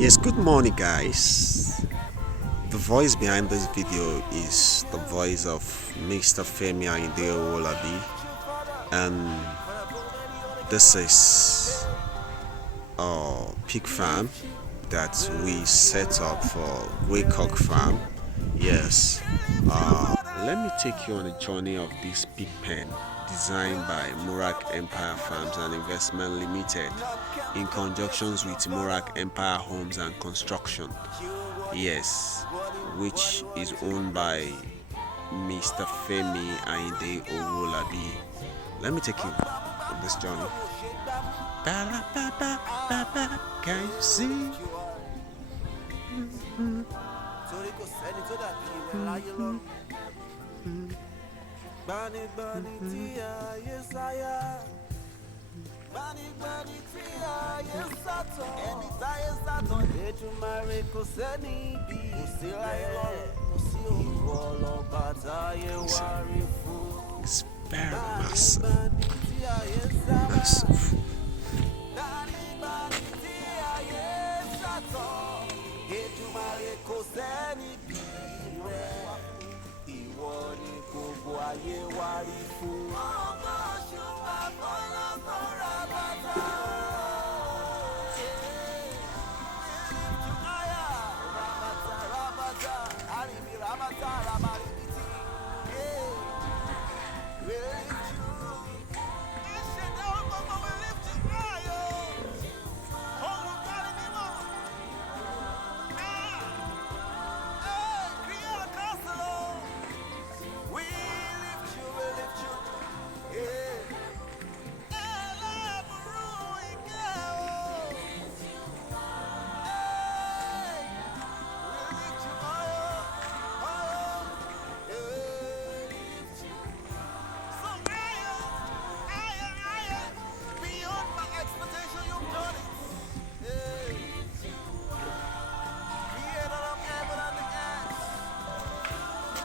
Yes, good morning, guys. The voice behind this video is the voice of Mr. Femi Anyday and this is a pig farm that we set up for graykog farm. Yes, let me take you on a journey of this pig pen designed by MORAKEMPIRE Farms and Investment Limited in conjunction with MORAKEMPIRE Homes and Construction. Yes, which is owned by Mr. Femi Anyday. Let me take you on this journey. Can you see? It's very massive. Massive.